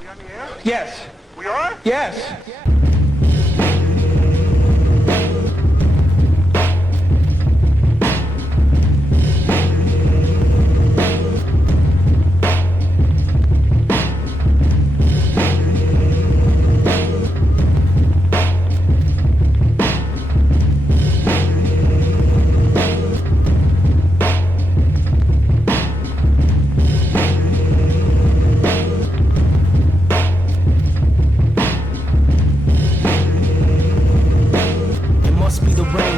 We on the air? Yes. We are? Yes.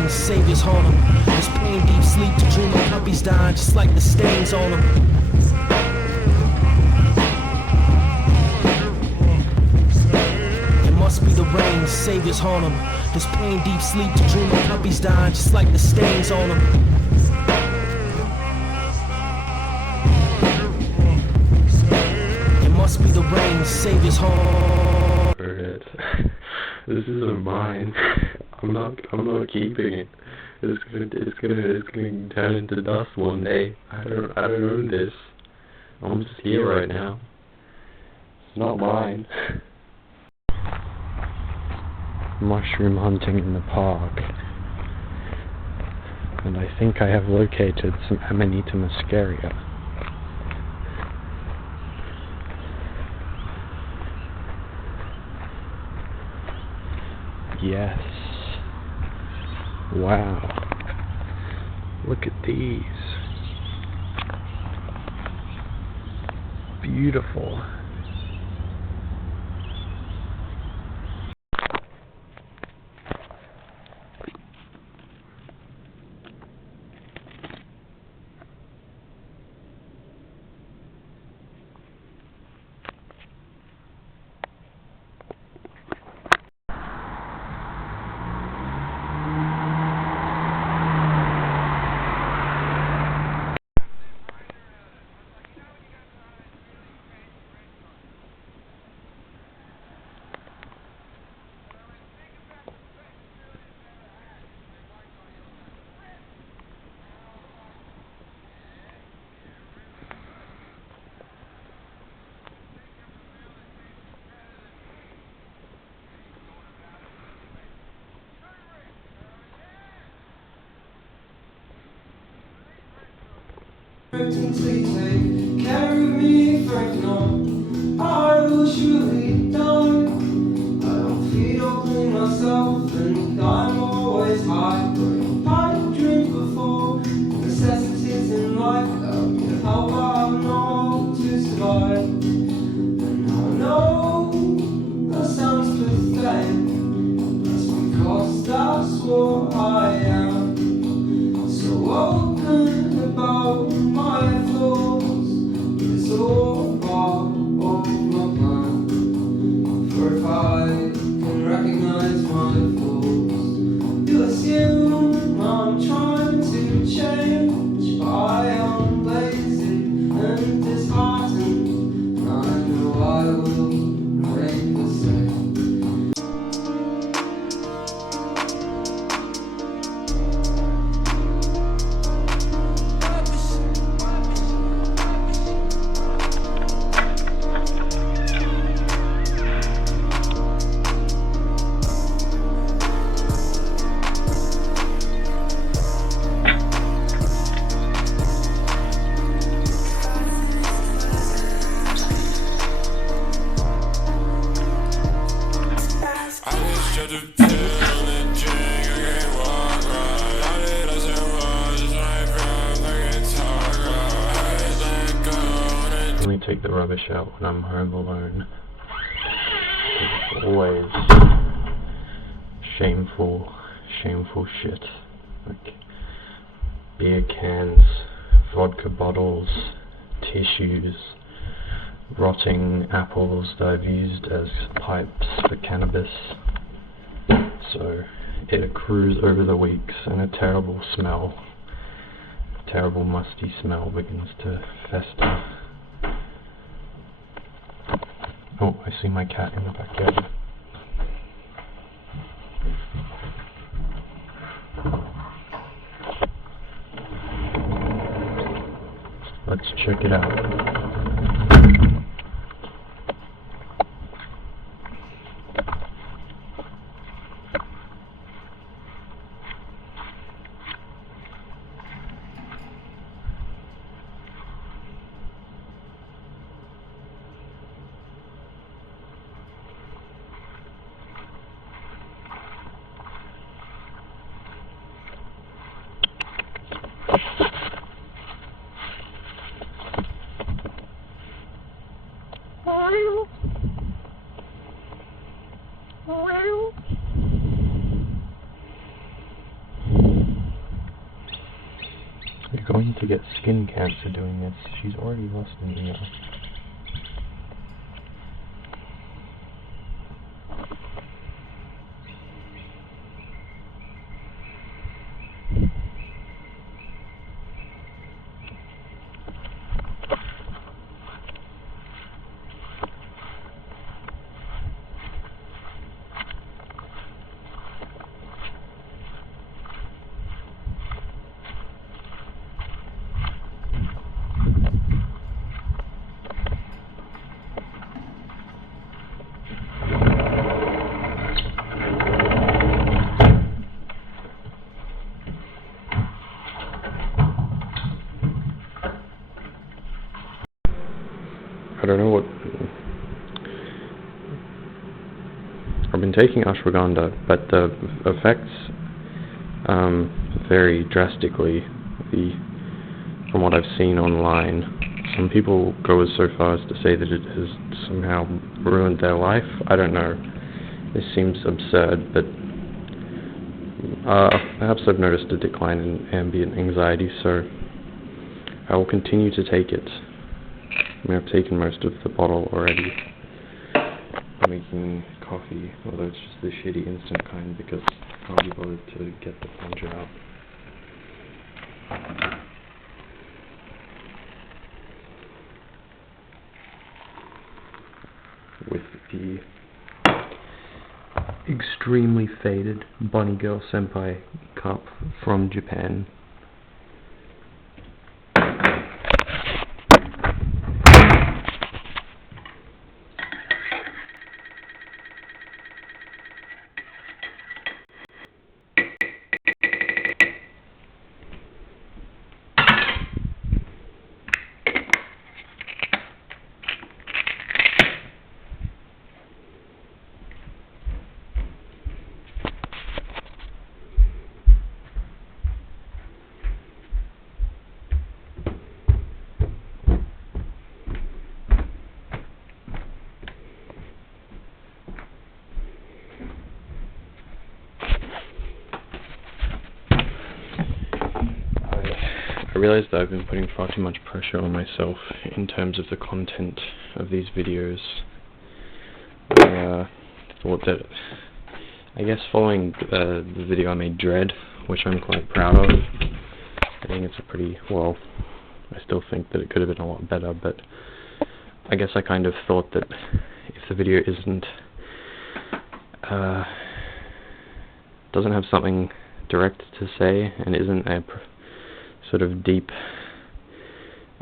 Saviors haunt them. There's pain, deep sleep to dream of puppies dying just like the stains on them. It must be the rain, saviors haunt them. There's pain, deep sleep to dream of puppies dying just like the stains on them. It must be the rain, saviors haunt them. This isn't mine. I'm not keeping it. It's gonna turn into dust one day. I don't own this. I'm just here right now. It's not mine. Mushroom hunting in the park. And I think I have located some Amanita muscaria. Yes. Wow. Look at these. Beautiful. Please take care of me, Frank, no, I will surely die. I don't feed or clean myself, and I'm always high. But I drink before necessities in life that help I know to survive. And I know that sounds pathetic, that's because that's what I am. So open about my flaws, it's all part of my plan. For if I can recognize my flaws, you assume I'm trying to change, but I am lazy and disheartened, and I know I will remain the same. Let me take the rubbish out when I'm home alone. It's always shameful shit. Like beer cans, vodka bottles, tissues, rotting apples that I've used as pipes for cannabis. So it accrues over the weeks, and a terrible musty smell begins to fester. Oh, I see my cat in the backyard. Let's check it out. You're going to get skin cancer doing this. She's already lost an ear. I don't know what... I've been taking ashwagandha, but the effects vary drastically from what I've seen online. Some people go so far as to say that it has somehow ruined their life. I don't know. This seems absurd, but perhaps I've noticed a decline in ambient anxiety, so I will continue to take it. I mean, I've taken most of the bottle already. I'm making coffee, although it's just the shitty instant kind because I can't be bothered to get the plunger out. With the extremely faded Bunny Girl Senpai cup from Japan. I realized that I've been putting far too much pressure on myself in terms of the content of these videos. I thought that, I guess following the video I made Dread, which I'm quite proud of, I think it's a pretty, well, I still think that it could have been a lot better, but I guess I kind of thought that if the video doesn't have something direct to say and isn't a sort of deep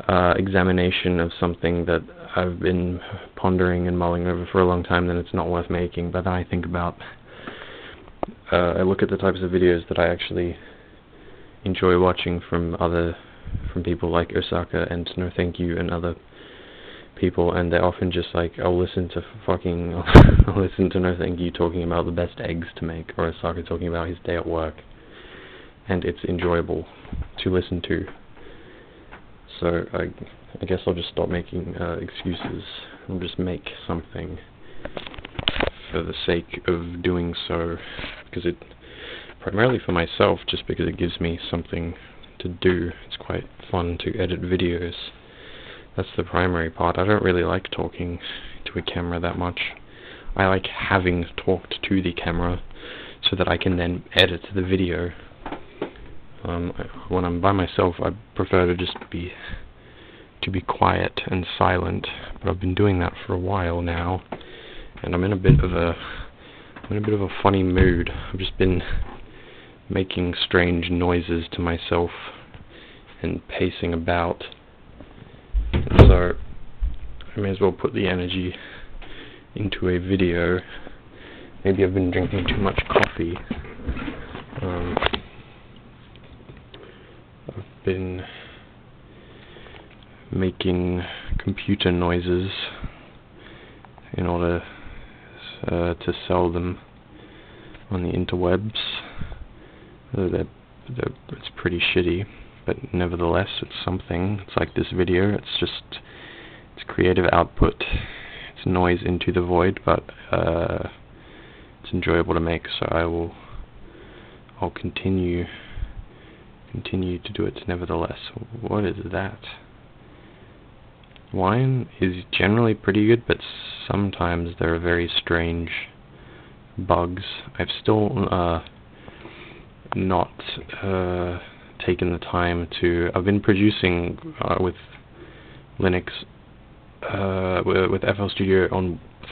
examination of something that I've been pondering and mulling over for a long time, then it's not worth making. But then I think about, I look at the types of videos that I actually enjoy watching from people like Osaka and No Thank You and other people, and they're often just like, I'll listen to No Thank You talking about the best eggs to make, or Osaka talking about his day at work, and it's enjoyable to listen to. So I guess I'll just stop making excuses. I'll just make something for the sake of doing so, because it, primarily for myself, just because it gives me something to do. It's quite fun to edit videos. That's the primary part. I don't really like talking to a camera that much. I like having talked to the camera so that I can then edit the video. When I'm by myself, I prefer to just be quiet and silent, but I've been doing that for a while now, and I'm in a bit of a funny mood. I've just been making strange noises to myself and pacing about, so I may as well put the energy into a video. Maybe I've been drinking too much coffee. I've been making computer noises in order to sell them on the interwebs. It's pretty shitty, but nevertheless it's something. It's like this video. It's creative output. It's noise into the void, but it's enjoyable to make, so I'll continue to do it nevertheless. What is that? Wine is generally pretty good, but sometimes there are very strange bugs. I've still not taken the time to. I've been producing with Linux, with FL Studio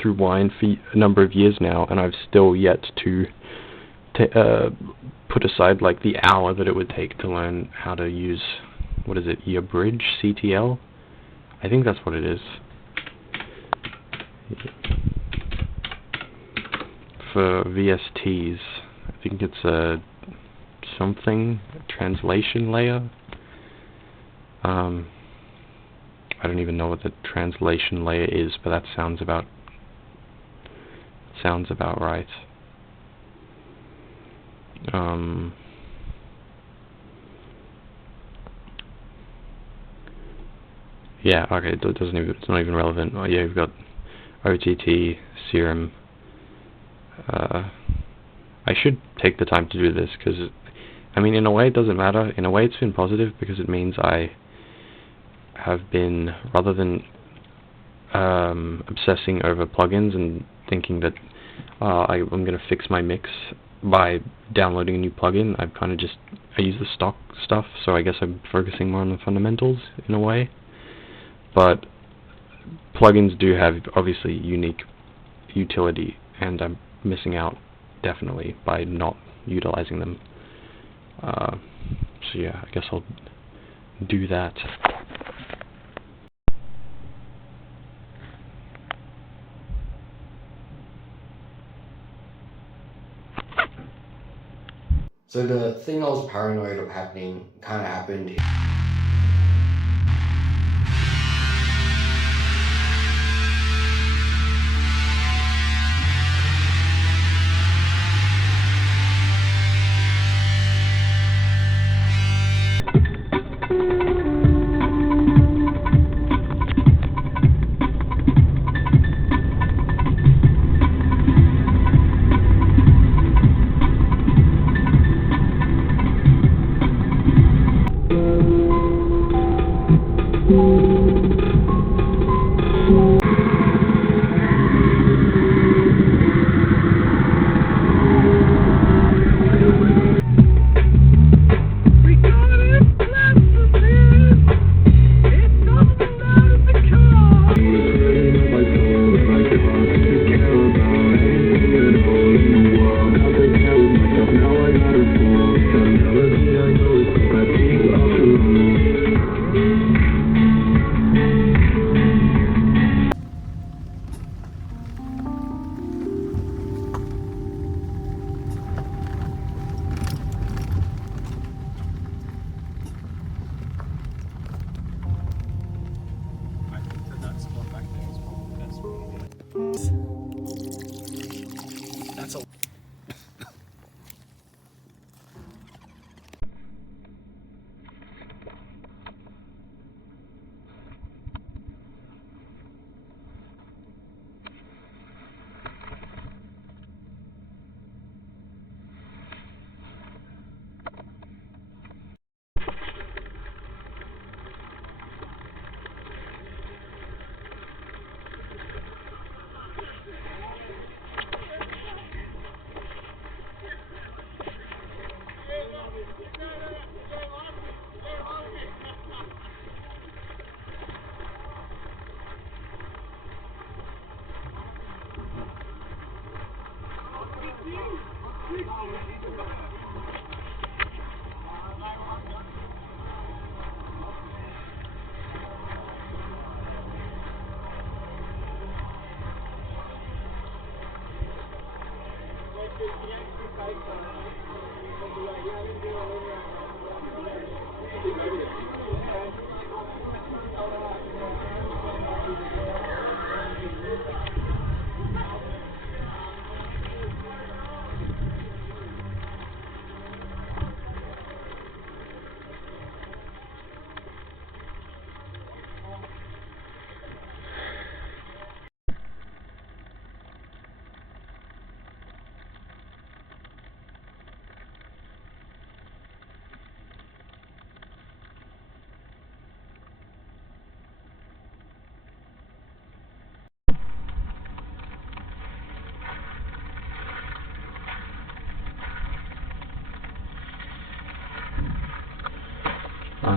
through Wine for a number of years now, and I've still yet to put aside like the hour that it would take to learn how to use, what is it, eAbridge CTL? I think that's what it is. For VSTs, I think it's a translation layer. I don't even know what the translation layer is, but that sounds about right. Yeah, okay, it's not even relevant. Oh, yeah, we've got OTT, Serum. I should take the time to do this, because, I mean, in a way it doesn't matter. In a way it's been positive, because it means I have been, rather than obsessing over plugins and thinking that I'm going to fix my mix by downloading a new plugin, I use the stock stuff, so I guess I'm focusing more on the fundamentals in a way. But plugins do have obviously unique utility, and I'm missing out definitely by not utilizing them. So yeah, I guess I'll do that. So the thing I was paranoid of happening kind of happened.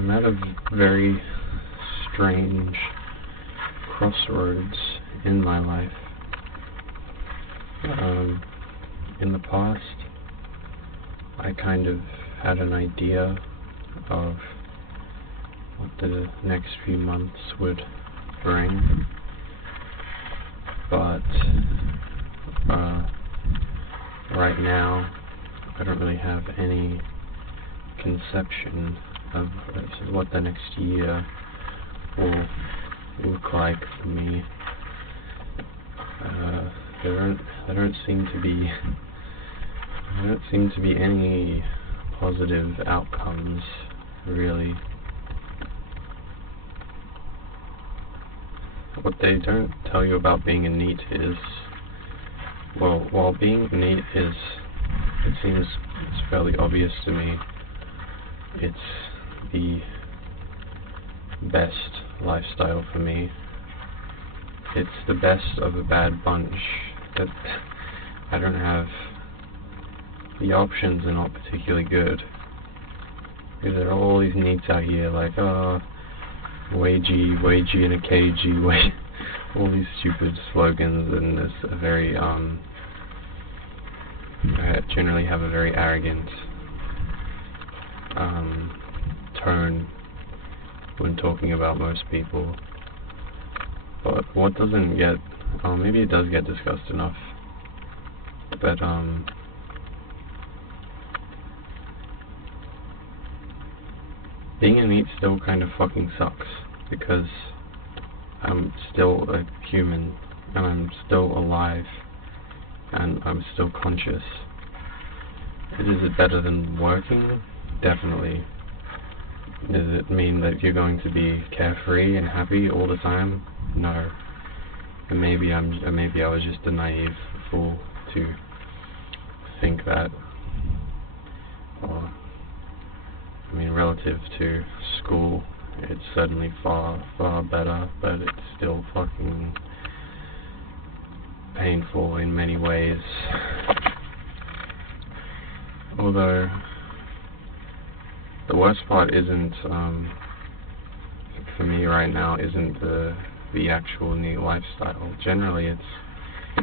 I'm at a very strange crossroads in my life. In the past, I kind of had an idea of what the next few months would bring, but right now I don't really have any conception of what the next year will look like for me. There don't seem to be any positive outcomes, really. What they don't tell you about being a NEET is, well, while being a NEET is, it seems it's fairly obvious to me, it's the best lifestyle for me. It's the best of a bad bunch. That I don't have, the options are not particularly good. There are all these NEETs out here like, wagey and a KG, all these stupid slogans, and there's a very, generally have a very arrogant tone when talking about most people. But what doesn't get, maybe it does get discussed enough, but being a NEET still kind of fucking sucks, because I'm still a human, and I'm still alive, and I'm still conscious. Is it better than working? Definitely. Does it mean that you're going to be carefree and happy all the time? No. And maybe I was just a naive fool to think that. Or, I mean, relative to school, it's certainly far, far better, but it's still fucking painful in many ways. Although, the worst part isn't, for me right now, isn't the actual NEET lifestyle. Generally, it's,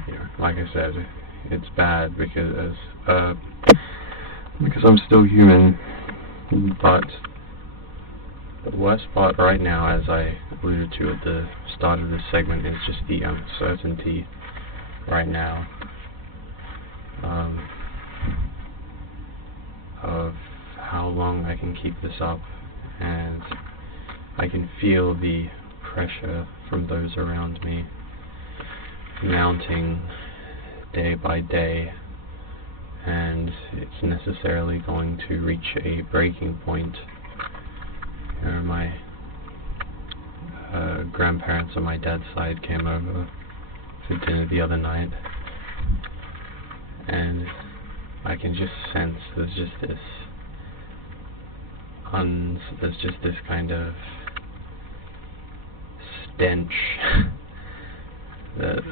you know, like I said, it's bad because I'm still human. But the worst part right now, as I alluded to at the start of this segment, is just the uncertainty right now of how long I can keep this up, and I can feel the pressure from those around me mounting day by day, and it's necessarily going to reach a breaking point. You know, my grandparents on my dad's side came over for dinner the other night, and I can just sense there's just this kind of stench that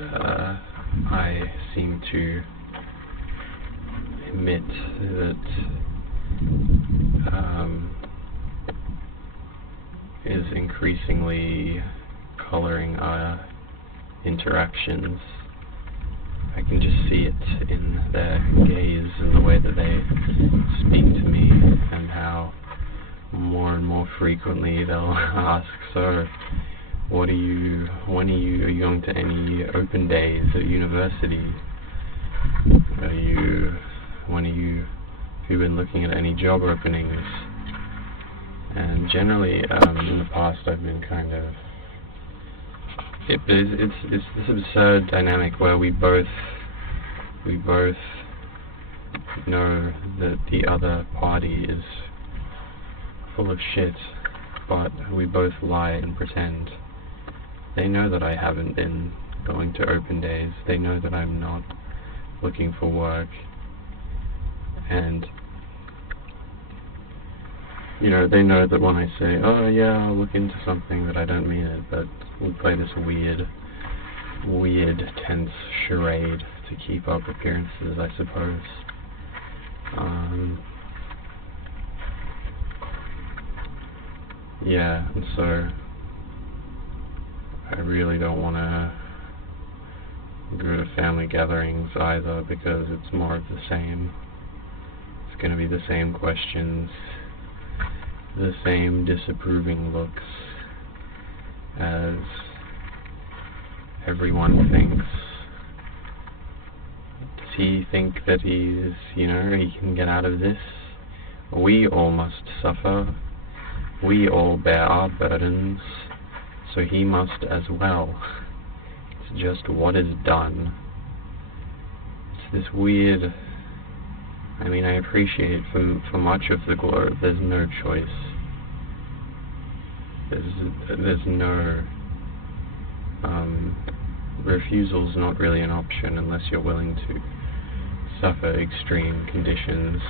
I seem to emit that is increasingly coloring our interactions. I can just see it in their gaze and the way that they speak to me, and how more and more frequently they'll ask, so when are you going to any open days at university? Have you been looking at any job openings? And generally, in the past, I've been kind of, it's this absurd dynamic where we both know that the other party is full of shit, but we both lie and pretend. They know that I haven't been going to open days. They know that I'm not looking for work. And, you know, they know that when I say, oh yeah, I'll look into something, that I don't mean it, but we play this weird, tense charade to keep up appearances, I suppose. yeah, and so I really don't want to go to family gatherings either, because it's more of the same. It's going to be the same questions, the same disapproving looks, as everyone thinks. Does he think that he can get out of this? We all must suffer. We all bear our burdens, so he must as well. It's just what is done. It's this weird... I mean, I appreciate for much of the globe, there's no choice. There's no... refusal's not really an option unless you're willing to suffer extreme conditions.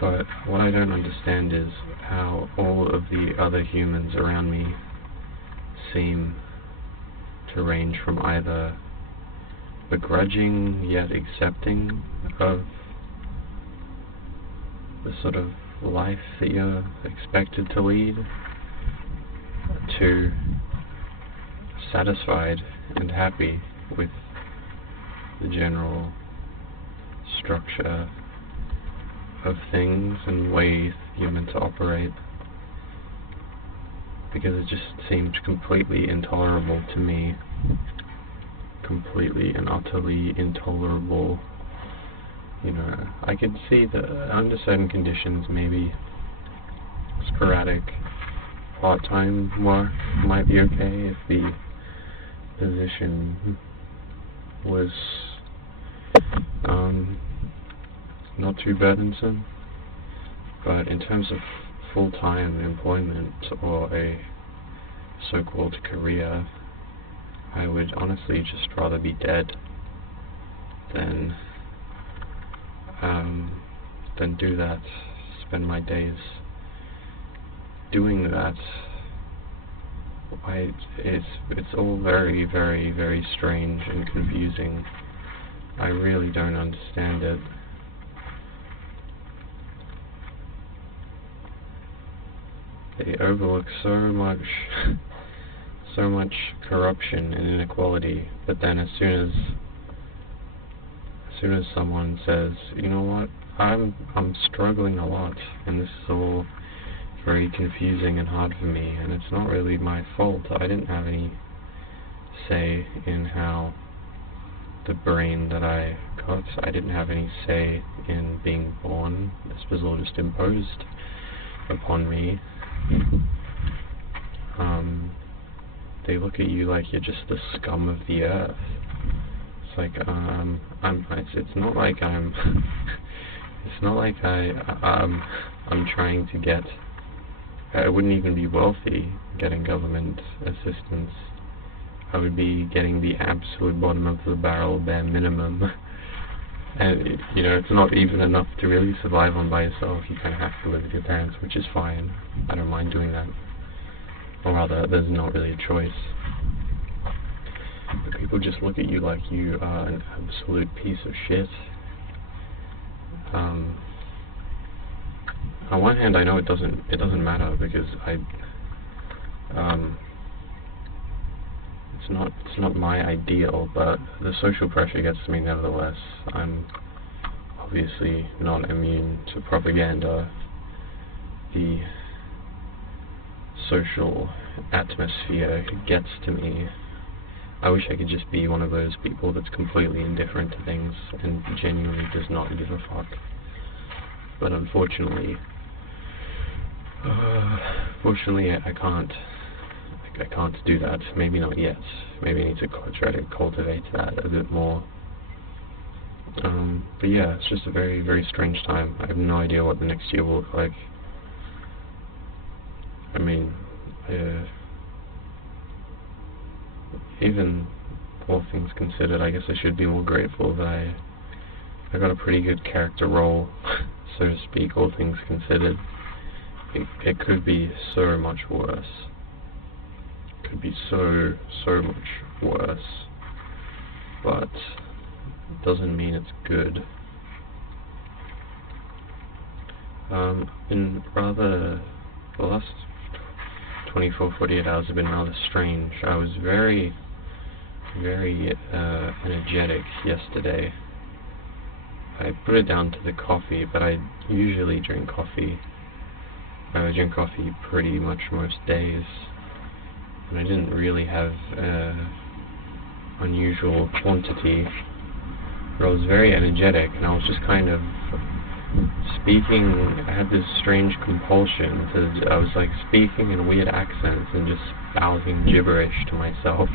But what I don't understand is how all of the other humans around me seem to range from either begrudging yet accepting of the sort of life that you're expected to lead, to satisfied and happy with the general structure of things and ways you're meant to operate, because it just seemed completely intolerable to me. Completely and utterly intolerable. I could see that under certain conditions maybe sporadic part-time work might be okay if the position was not too burdensome, but in terms of full-time employment or a so-called career, I would honestly just rather be dead than do that, spend my days doing that. It's all very, very, very strange and confusing. I really don't understand it. They overlook so much corruption and inequality, but then as soon as someone says, you know what, I'm struggling a lot, and this is all very confusing and hard for me, and it's not really my fault. I didn't have any say in how the brain that I got. I didn't have any say in being born. This was all just imposed upon me. They look at you like you're just the scum of the earth. It's like, it's not like I'm it's not like I'm trying to get, I wouldn't even be wealthy getting government assistance. I would be getting the absolute bottom of the barrel, bare minimum. And it's not even enough to really survive on by yourself. You kind of have to live with your parents, which is fine. I don't mind doing that. Or rather, there's not really a choice. But people just look at you like you are an absolute piece of shit. On one hand, I know it doesn't matter, because it's not my ideal, but the social pressure gets to me nevertheless. I'm obviously not immune to propaganda. The social atmosphere gets to me. I wish I could just be one of those people that's completely indifferent to things and genuinely does not give a fuck. But unfortunately, I can't. I can't do that. Maybe not yet. Maybe I need to try to cultivate that a bit more. But yeah, it's just a very, very strange time. I have no idea what the next year will look like. I mean, even all things considered, I guess I should be more grateful that I got a pretty good character role, so to speak, all things considered. It could be so much worse. It could be so much worse. But it doesn't mean it's good. In rather, the last 24, 48 hours have been rather strange. I was very energetic yesterday. I put it down to the coffee, but I usually drink coffee. I drink coffee pretty much most days, and I didn't really have unusual quantity. But I was very energetic, and I was just kind of speaking. I had this strange compulsion I was like speaking in weird accents and just mouthing gibberish to myself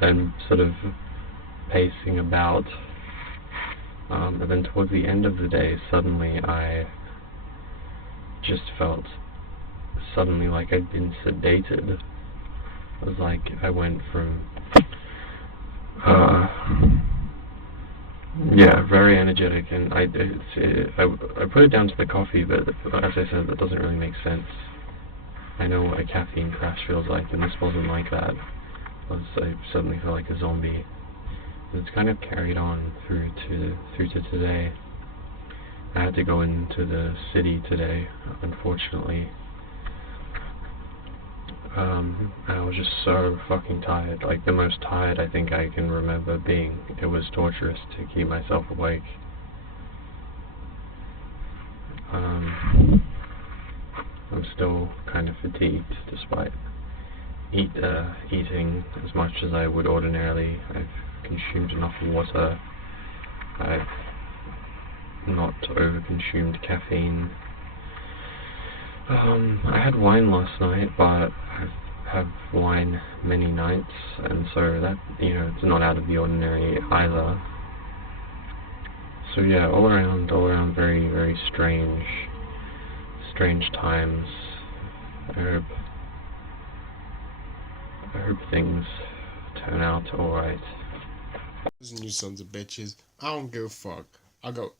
and sort of pacing about. And then towards the end of the day, suddenly I just felt like I'd been sedated. It was like I went from very energetic, and I put it down to the coffee, but as I said, that doesn't really make sense. I know what a caffeine crash feels like, and this wasn't like that. I suddenly felt like a zombie. And it's kind of carried on through to today. I had to go into the city today, unfortunately. I was just so fucking tired, like the most tired I think I can remember being. It was torturous to keep myself awake. I'm still kind of fatigued despite eating as much as I would ordinarily. I've consumed enough water. I've not over-consumed caffeine. I had wine last night, but I have wine many nights, and so that, it's not out of the ordinary either. So yeah, all around very, very strange times. I hope things turn out alright. Listen, you sons of bitches. I don't give a fuck. I go